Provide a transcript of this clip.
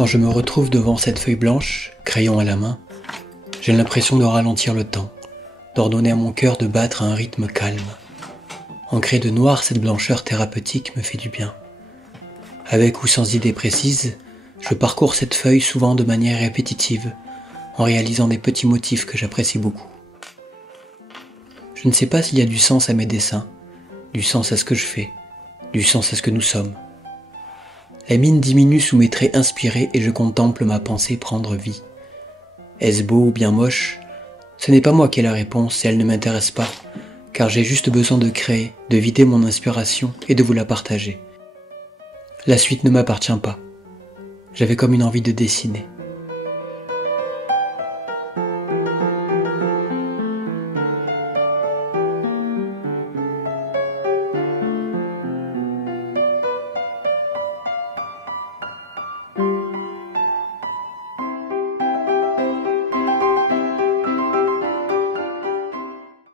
Quand je me retrouve devant cette feuille blanche, crayon à la main, j'ai l'impression de ralentir le temps, d'ordonner à mon cœur de battre à un rythme calme. Encrer de noir, cette blancheur thérapeutique me fait du bien. Avec ou sans idée précise, je parcours cette feuille souvent de manière répétitive, en réalisant des petits motifs que j'apprécie beaucoup. Je ne sais pas s'il y a du sens à mes dessins, du sens à ce que je fais, du sens à ce que nous sommes. La mine diminue sous mes traits inspirés et je contemple ma pensée prendre vie. Est-ce beau ou bien moche? Ce n'est pas moi qui ai la réponse et elle ne m'intéresse pas, car j'ai juste besoin de créer, de vider mon inspiration et de vous la partager. La suite ne m'appartient pas. J'avais comme une envie de dessiner.